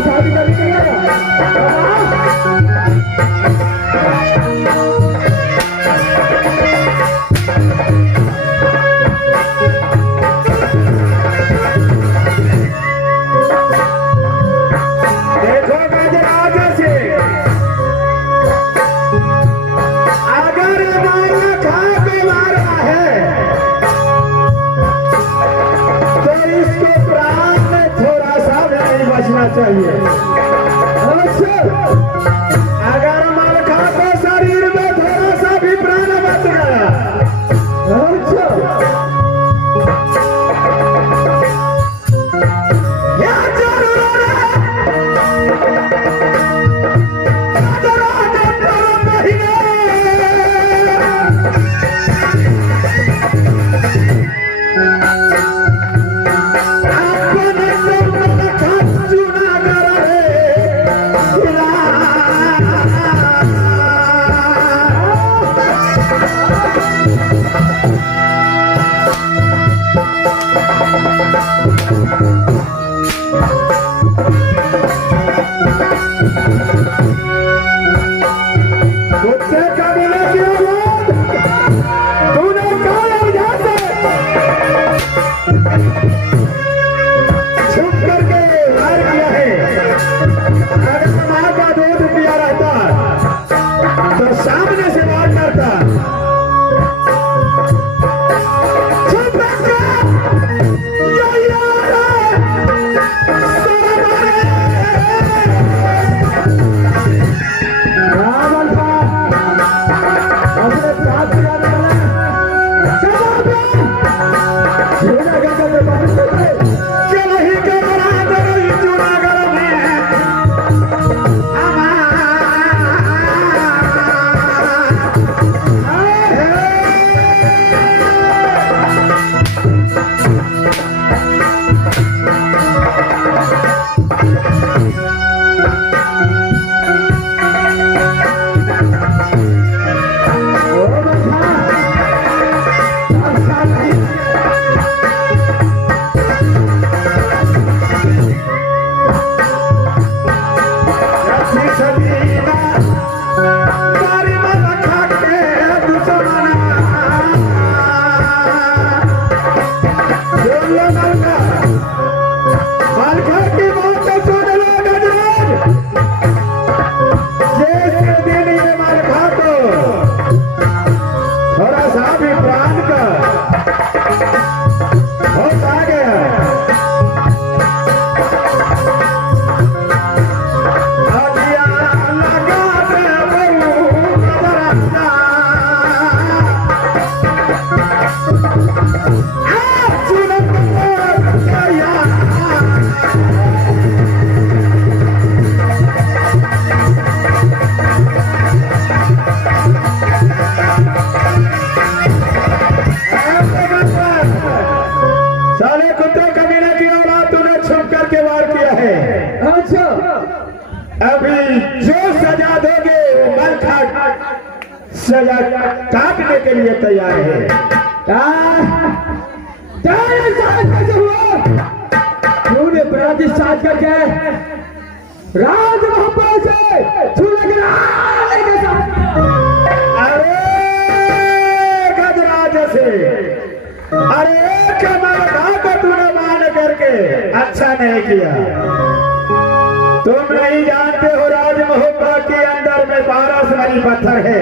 शादी करनी चाहिए। अगर मलखा को शरीर में थोड़ा सा भी प्राण बच गया अभी जो सजा दोगे वो मलखा सजा काटने के लिए तैयार है। तूने बराती साज करके राज मोहब्बत से अरे गजराज से अरे मलखा को तूने मान करके अच्छा नहीं किया। तुम नहीं जानते हो राज मोहब्बा के अंदर में 12 सवारी पत्थर है।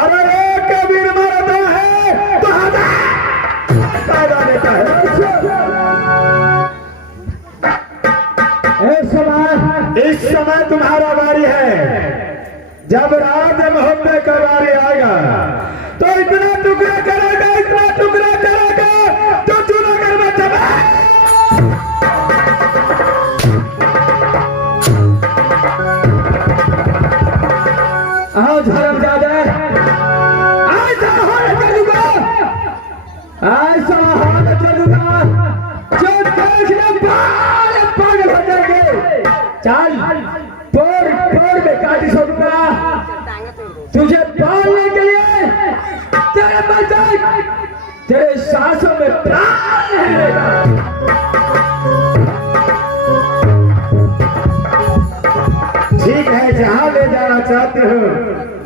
अगर एक कबीर मरता है तो पैदा देता है। इस समय तुम्हारा बारी है। जब राज मोहब्बा का बारी आएगा तो इतना टुकड़ा करेगा, इतना टुकड़ा करेगा तो चुनागर में दबा। आओ धर्मजादा, ऐसा होने चलूंगा, ऐसा होने चलूंगा जो देखने पागल हो जाएंगे। चल पोर में काटी छोड़ूंगा तुझे पालने के लिए। तेरे बच्चे तेरे सांसों में प्राण है।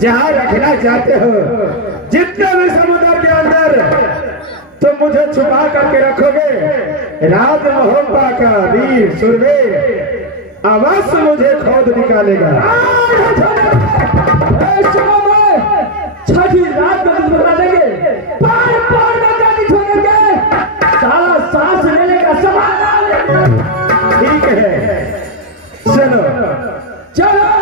जहां रखना चाहते हो, जितने भी समुद्र के अंदर तुम मुझे छुपा करके रखोगे, राज मोहब्बा का वीर सुरवीर अवश्य मुझे खोद निकालेगा। छठी रात में तुम बता देंगे, पार पार में गाड़ी छोड़ेंगे, साला सांस लेने का सवाल। ठीक है, चलो चलो।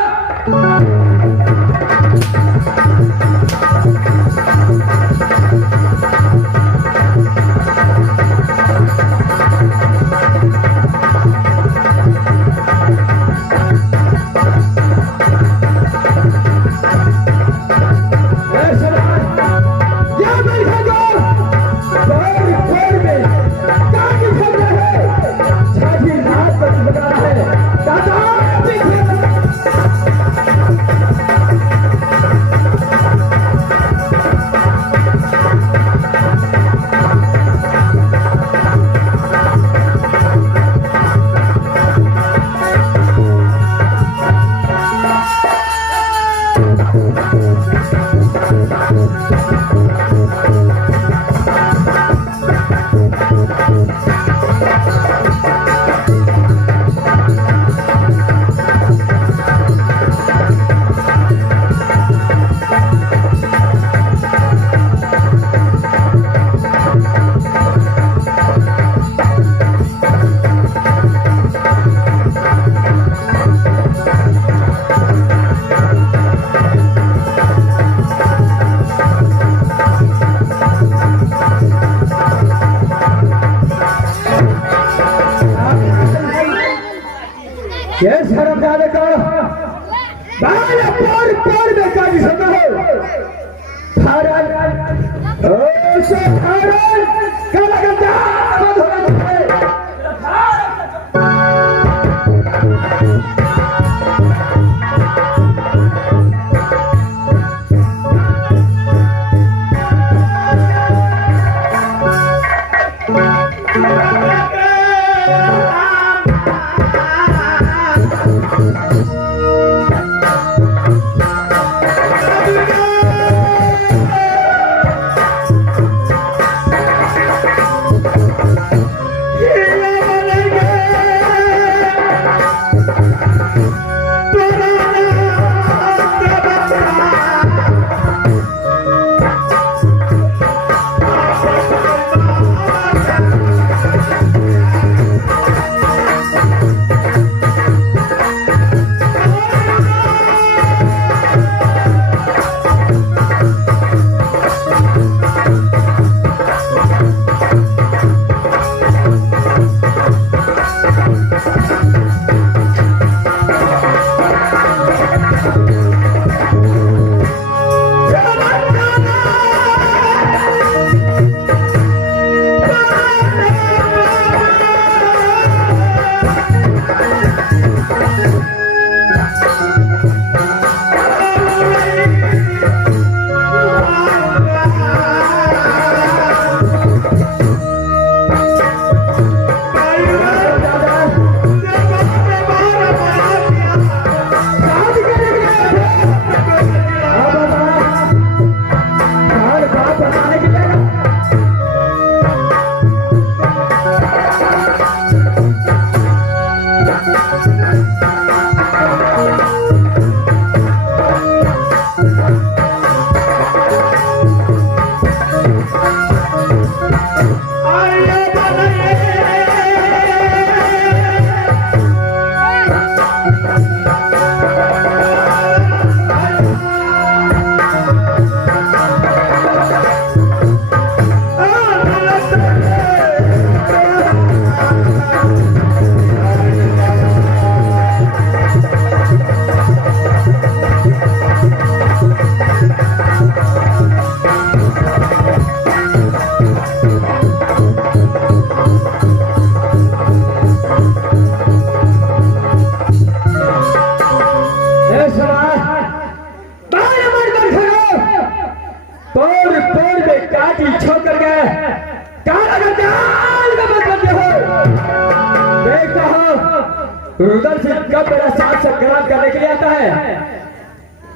उधर से कब मेरा साथ संग्राम करने के लिए आता है,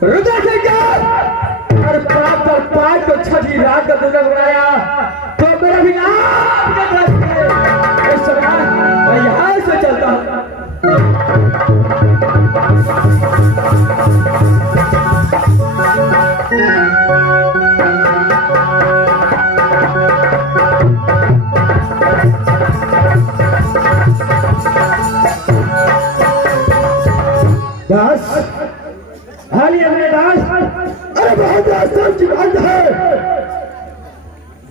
रुद्र सिंह और प्राप्त और पांच को छठी रात का तुमने बुलाया तो मेरा भी आपके इस समय मैं यहाँ से चलता हूँ। दास हाली अपने दास, अरे बहुत रास्ता की बात है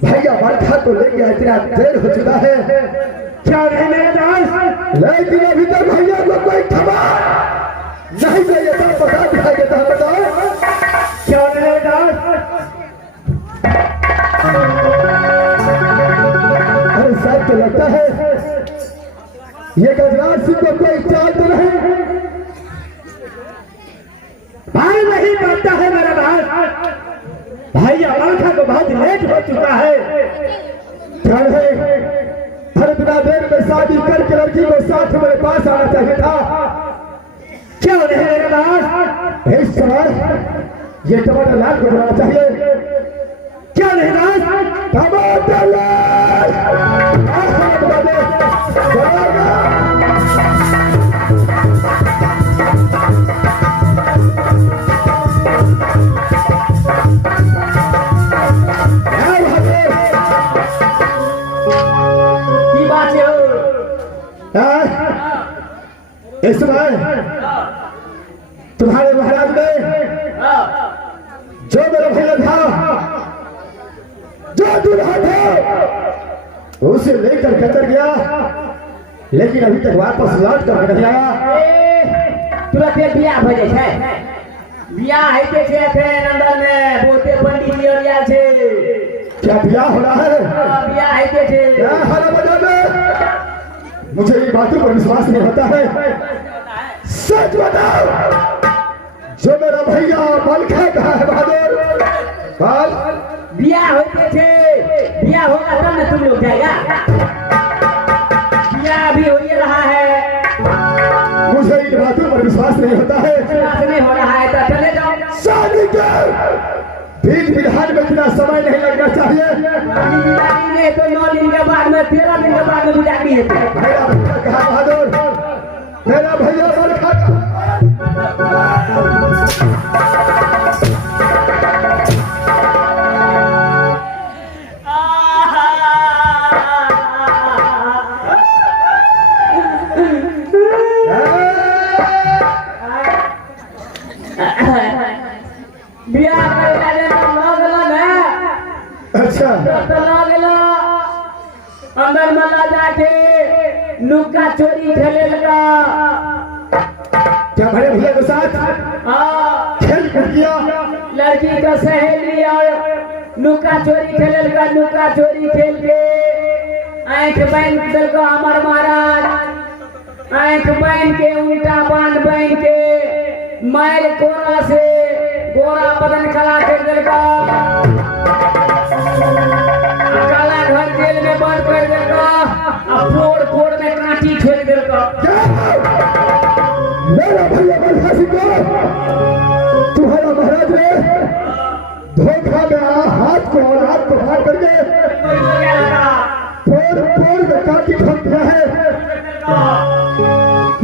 भैया, वर्षा को लेके इतना देर हो चुका है, क्या नहीं मेरे दास? लेकिन अभी तक भैया को कोई खबर नहीं चाहिए था, पता दिखाई देता है, बताओ क्या नहीं मेरे दास? अरे साहब तो लगता है ये गजराज सिंह को कोई चाल तो नहीं, भाई नहीं करता है मेरा भाई, भैया वर्षा को बहुत लेट हो चुका है, हर बिना देर में शादी करके लड़की को साथ मेरे पास आना चाहिए था, क्यों नहीं मेरे पास? इस समय ये टमाटर लाल को बुलाना चाहिए, क्या नहीं दास? टमाटर लाल इस समय तुम्हारे महाराज में जो मेरा भैया था, जो दूल्हा था, उसे लेकर कतर गया, लेकिन अभी तक वापस लौट कर नहीं आया। तुरंत बियाह हो जाए है, बियाह है के नंदन में बोते पंडित जी और यार छे, क्या बियाह हो रहा है? बियाह है के क्या हाल बजा में? मुझे ये बातों पर विश्वास नहीं होता है, सच बताओ, जो मेरा भैया मलखा कहा है बहादुर, बियाह होते थे, बियाह होगा तब ना तुम लोग जाएगा, बियाह भी हो ही रहा है, मुझे इन बातों पर विश्वास नहीं होता है, विश्वास नहीं हो रहा है तो चले जाओ। शादी कर बीच विधान में इतना समय नहीं लगना चाहिए, नहीं तो 9 दिन के बाद में 13 दिन के बाद में गुजारी है। मेरा भैया कहा बहादुर, मेरा भैया मलखा अच्छा अंदर मल्ला जाके नुक्का चोरी खेले लगा, क्या बड़े भैया के साथ खेल कूद किया, लड़की का सहेली और नुक्का चोरी खेले लगा, नुक्का चोरी खेल के आंख बांध दल को हमार महाराज, आंख बांध के उल्टा बांध बांध के मैल कोरा से गोरा बदन खड़ा कर दल का, काला घर जेल में बंद कर दल का, फोड़ फोड़ में कांटी छोड़ दल का। मेरा भैया मलखा सिंह को तुम्हारा महाराज ने धोखा में हाथ को और हाथ को फाड़ करके फोड़ फोड़ में काटी ठोक दिया है,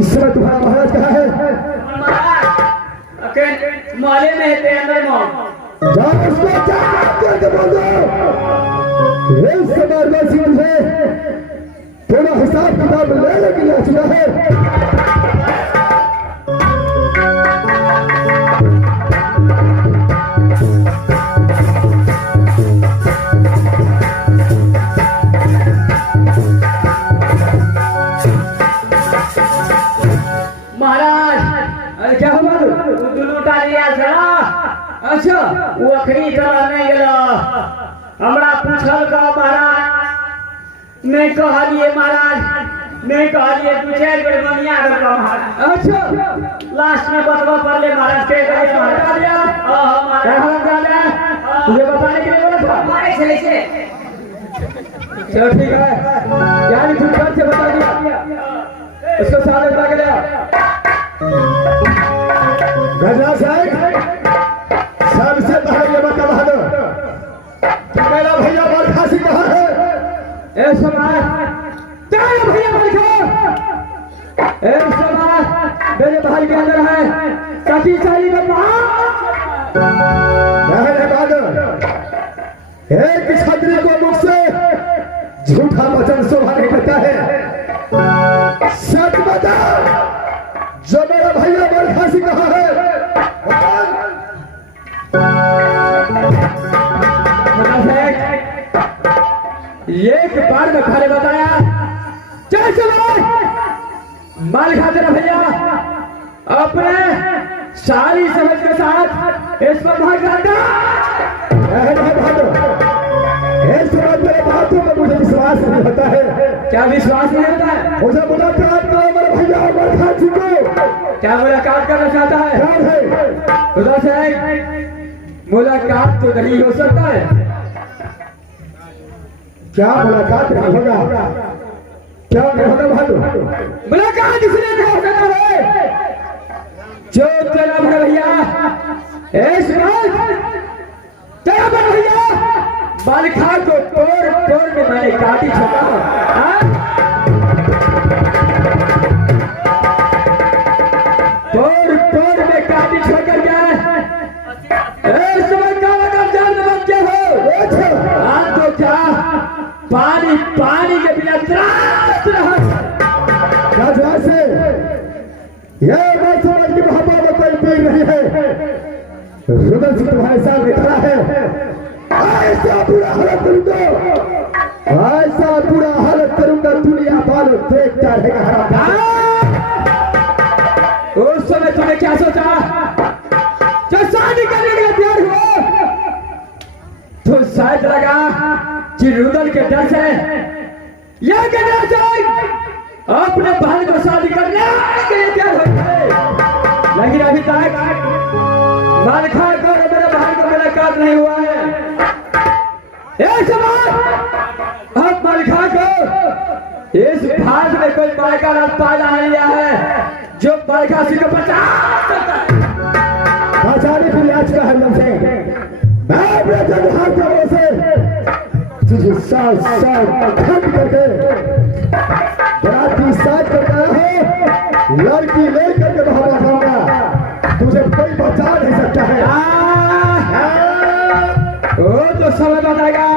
इस समय तुम्हारा महाराज कहा है? माले में है अंदर में, जाओ उसको चाक करके बोल दो, इस समय रसीद से थोड़ा हिसाब किताब लेने के लिए चुका है। अच्छा वो अखरी चला नहीं गया, हमरा पूछल का महाराज नहीं कहलिए, महाराज नहीं कहलिए, दू चार बेर मनिया दे महाराज। अच्छा लास्ट में बतवा पड़ले महाराज के करे महाराज तुझे बताने के लिए बोला था, मारे चले से चलो ठीक है, यानी खुद घर से बता दिया, उसको साथ बता के लिया। गजरा साहब एक सवाल मेरे भाई के अंदर है ताकि सारी एक छात्री को मुझसे झूठा वचन शोभा नहीं करता है। सच बता, जो मेरा भैया बरखा से कहा है एक बार में खाने बताया। चल चलो माल खा तेरा भैया अपने सारी समझ के साथ इस पर भाग जाता। इस समय मेरे बातों में मुझे विश्वास नहीं होता है। क्या विश्वास नहीं होता है? मुझे मुलाकात करो मेरे भैया बरखा जी को। क्या मुलाकात करना चाहता है? क्या है? खुदा से मुलाकात तो नहीं हो सकता है। क्या मुलाकात नहीं होगा? क्या नहीं होगा भालू? मुलाकात इसलिए नहीं हो सकता है जो तेरा बड़ा भैया इस तेरा बड़ा भैया बालिका को तोड़ तोड़ में मैंने काटी छोड़ा। तोड़ तोड़ में काटी छोड़कर क्या इस समय काला का जान मत क्या हो। हाँ तो क्या पानी पानी के बिना त्रास रहा। से यह बात समझ की भापा में कोई पेड़ नहीं है। रुदल सिंह तुम्हारे सामने खड़ा है। ऐसा बुरा हालत करूंगा, ऐसा बुरा हालत करूंगा, दुनिया वालों देखता रहेगा। उस समय तुमने क्या सोचा जब शादी करने के लिए तैयार हुआ? तो शायद लगा कि रुदल के डर से यह कहना चाहिए अपने भाई को शादी करने के लिए तैयार हो गए। लेकिन अभी तक मालखा को और मेरे भाई को मुलाकात नहीं हुआ है। एक सवाल अब मालखा को इस भारत में कोई बालका रात पैदा नहीं लिया है जो बालका सिंह को बचा सकता है। बचाने के लिए आज का हरदम से मैं अपने जगह करो से तुझे साथ साथ खत्म करके बराती साथ करता है। लड़की लेकर के बाहर जाऊंगा, तुझे कोई बचा नहीं सकता है। वो तो समय बताएगा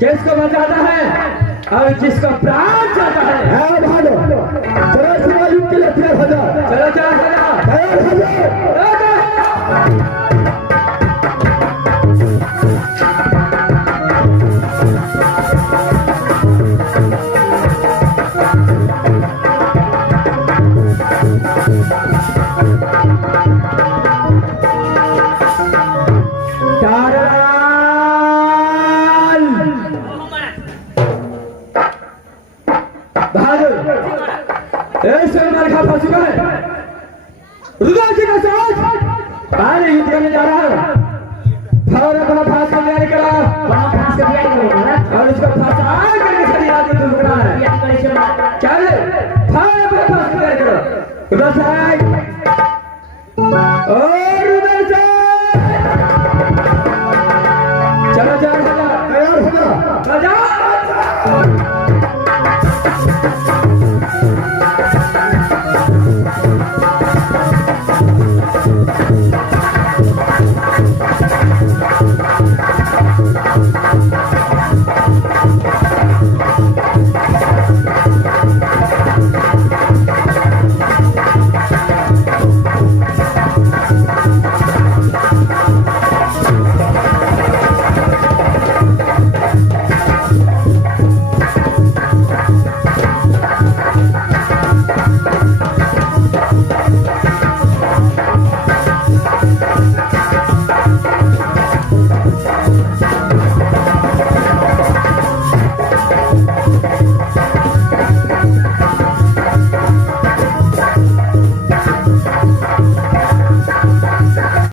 किसको बचाता है और जिसको प्राण जाता है। भागो चलो शिवायुग के लिए तैयार हो जाओ। चलो चलो तैयार हो जाओ। रुदल जी के साथ पहले युद्ध करने जा रहा है। और अपना फांस का तैयारी करा और उसको फंसा करके सभी आदमी को रुकना है। क्या है? फांस का तैयारी करो। उधर से